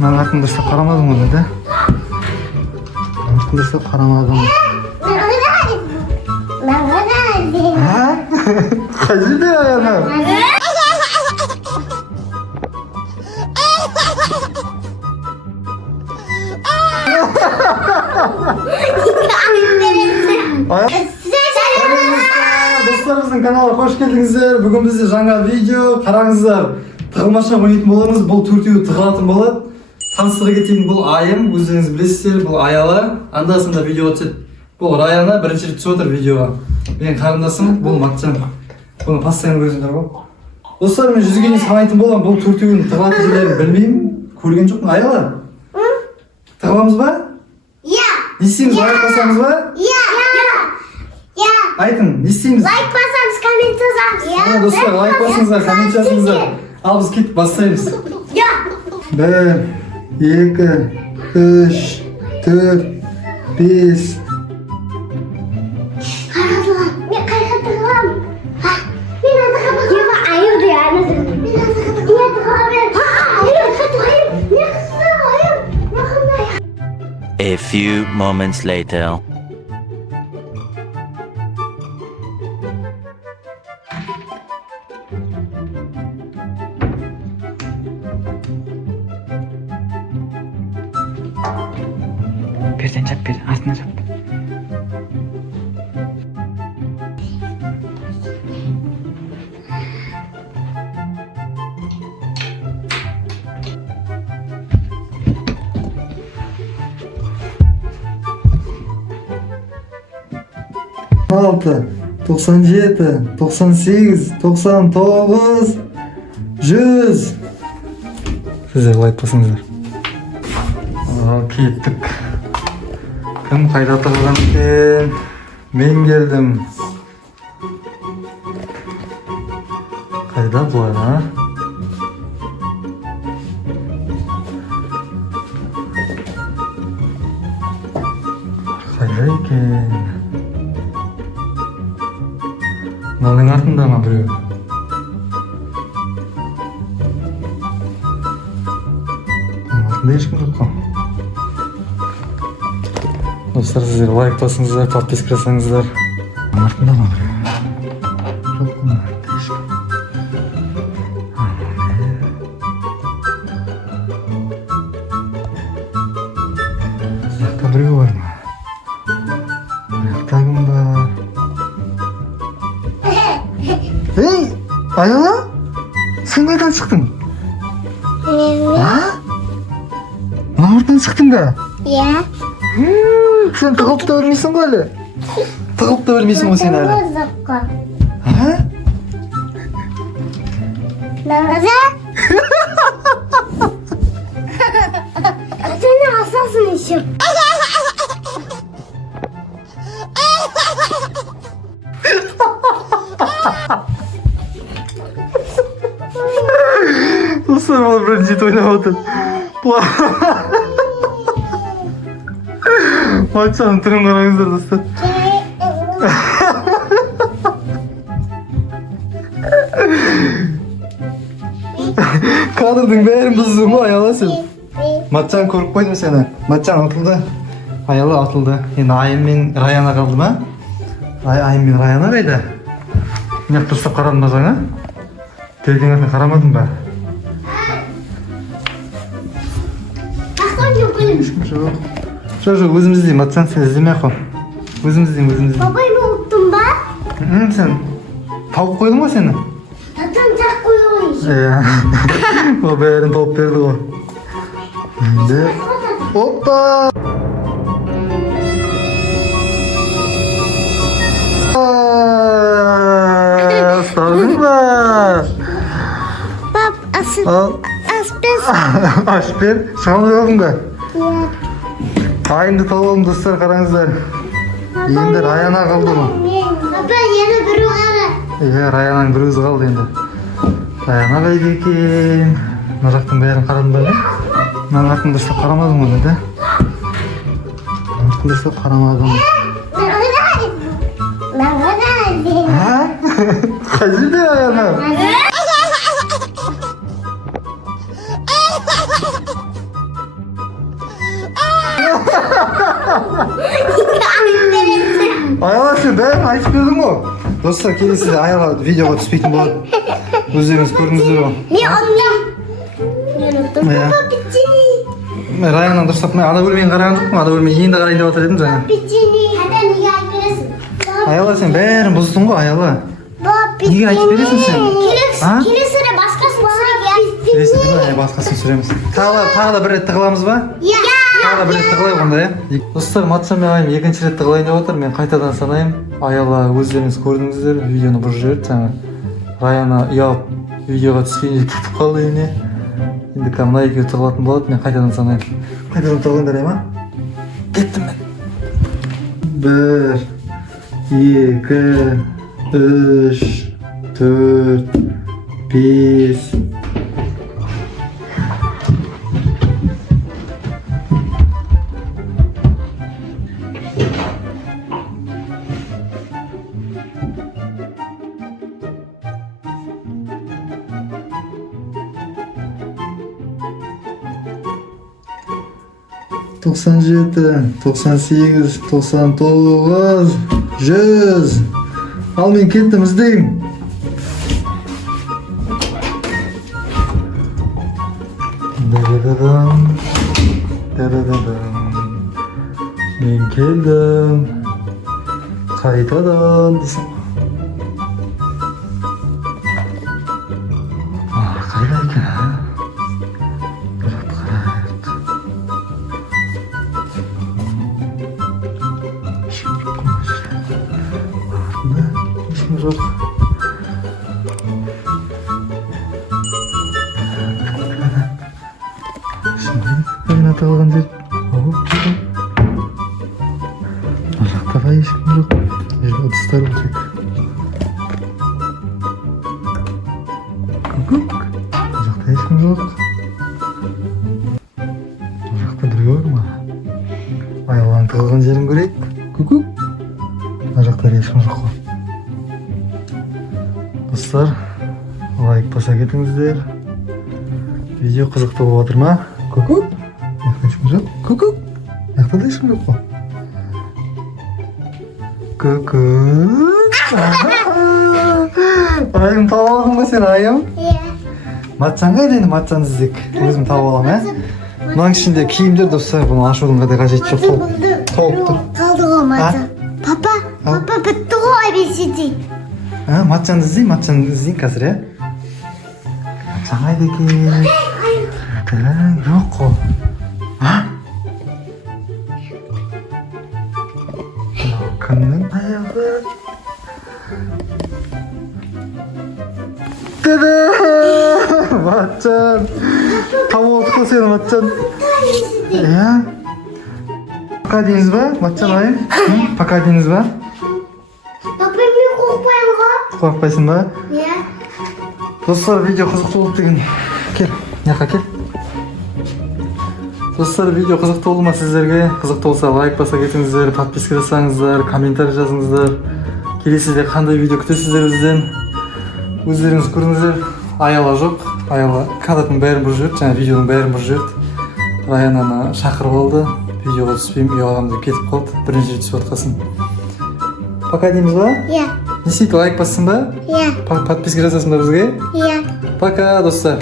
Ben arkadaşlar karamadım onu da. Arkadaşlar karamadım. Ha? Kaçı da ayağına. Dostlarımızın kanalına hoş geldinizler. Bugün bizde жаңа video қараңыздар. Тығылмаша ойнайтын боламыз. Бұл төртеуі тығылатын болады. Таныстыра кетейін, бұл айым, өздеріңіз білесіздер, бұл аялы. Анда-санда видео түседі. Бұл Раяна бірінші рет түсіп отыр видеоға. Менің қарындасым, бұл Матчан. Бұны постоянно көресіңдер ғой. Достар, мен жүзге дейін санайтын боламын. Бұл төртеуінің тығылатын жерлерін білмеймін. Көрген жоқпын. Аялы? Тығыламыз ба? Иә. Не істейміз, лайк басамыз ба? Иә. Айтын, не істейміз? Лайк басамыз, коммент жазамыз. Достар, лайк басыңыздар, коммент жазыңыздар. Ал біз кетіп бастаймыз. Иә. 1, 2, 3, 4, 5. Қарадылар. Мен қайға тығылам? Мен азыға тығылам. Айырды я, мен азыға тығылам. A few moments later. Birden çap, bir altına çap. Altı, 97, 98, 99, 100. Size like basыңыздар. Al kettik. Kim kayda tığılgan eкен? Men geldim. Kayda bu ana? Kayda eкен? Malın артында mı bireу? Артында ешкім жоқ қой. Dostlar, sizler like basыңыздар, подписка жасаңыздар. Артында ма біреу? Жоқ қой, артында ешкім. Жақта біреу бар ма? Жақта кім бар? Ей, Аяла, sen қайдан шықтың? Мамырдан шықтың ба? Иә. Sen tығылып та білмейсің ғой әлі? Тығылып та білмейсің ғой сен әлі? Нағыза? Сені асасың еще. Dostlar, bana birinci oynamadı. Матчаның түрін қараңыздар, достар. Кадрдың бәрін бұздың ғой, Аяла сен. Матчан көріп қойдым сені. Матчан атылды. Аяла атылды. Енді Айым мен Раяна қалды ма? Айым мен Раяна қайда? Неғып дұрыстап қарадым ба жаңа? Келген артын қарамадым ба? Ешкім жоқ. Жоқ, өзім іздеймін, Матчан, сен іздемей-ақ қой. Өзім іздеймін. Бабаймы ұттың ба? Сен тауып қойдың ғой сені? Татам жақ қойды. О, бәрін тауып берді ғой. Енді... Оппа! Ұстадың ба? Пап, аспес. Ашпен, шығамыз қалдың ба? Айымды тауып алдым, достар, қараңыздар. Енді Раяна қалды ма? Папа, ені бірі қара. Раянаның бір өзі қалды енді. Раяна қайда екен? Мына жақтың бәрін қарадым ба? Мен артында ұстап қарамадым оны да. Артында ұстап қарамадым. Қай жерде Раяна? Аяла сен бәрін айтып бердің ғой. Достар, келесіде аяла видеоға түспейтін болады. Өздеріңіз көрдіңіздер ғой. Не ұттым? Иә. Папа, печенье. Мен районнан дұрыстап ана бөлмені қараған жоқпын, ана бөлмені енді қарайын деп отыр едім жаңа. Печенье. Хәтта неге айтып бересің? Аяла сен бәрін бұздың ғой, Аяла. Неге айтып бересің сен? Келесіде басқасын түсірейік, иә? Келесі басқасын түсіреміз. Тағы да бір рет тығыламыз ба? Иә. Тағы да бір рет тығылайық онда, иә? Достар, матчан мен айым екінші рет тығылайын деп отыр. Мен қайтадан санайым. Аяла өздеріңіз көрдіңіздер, видеоны бұрып жіберді жаңа. Раяна ұялып видеоға түспейінше кетіп қалды үйіне. Енді мына екеуі тығылатын болады, мен қайтадан санайым. Қайтадан тығылайын дарай ма? Кеттім мен. 1, 2, 3, 4, 5. Тоқсан жеті, 98, 99, 100. Ал мен кеттім, іздеймін. Дадададам, дадададам. Мен келдім. Қайтадан десем. Қайда екен, а? Бірақ қарайық. Ешкім жоқ. Қайын аталған жер. Ар жақта да ешкім жоқ. Ыдыстар өтек. Күкік. Ар жақта ешкім жоқ. Ар жақта біреу бар ма? Айланың тығылған жерін көрейік. Күкік. Ар жақта ешкім жоқ қой. Достар, лайк баса кетіңіздер. Видео қызықты болып отыр ма? Күкік. Яқта ешкім жоқ. Күкік. Яқта да ешкім жоқ қой. Күкік. Айым тауып алдың ба сен, айым? Иә. Матчан қайда енді, матчан іздек. Өзім тауып аламын, ә? Мынаның ішінде киімдер достар, бұны ашудың қандай қажеті жоқ. Толып тұр. Қалды ғой матчан. Папа бітті ғой бесети. Матчанды іздейін қазір, ә? Матчан қайда екен? Жоқ қой. Кімнің аяғы? Деді! Матчан! Тауып алдық қой сені, Матчан. Иә? Пока дейміз ба, Матчан айым? Пока дейміз ба? Папа, мен қорықпаймын ғой. Қорықпайсың ба? Иә. Достар, видео қызықты болды деген. Кел, мына кел. Достар, видео қызықты болды ма сіздерге? Қызықты болса лайк баса кетіңіздер, подписка жасаңыздар, комментарий жазыңыздар. Келесіде қандай видео күтесіздер бізден? Өздеріңіз көріңіздер. Аяла жоқ. Аяла кадрдың бәрін бұрып жіберді, жаңа видеоның бәрін бұрып жіберді. Раянаны шақырып алды. Видеоға түспеймін, ұяламын деп кетіп қалды. Бірінші рет түсіп отқасын. Пока дейміз ба? Иә. Не істейді, лайк бассын ба? Иә. Подписка жасасын ба бізге? Иә. Пока, достар.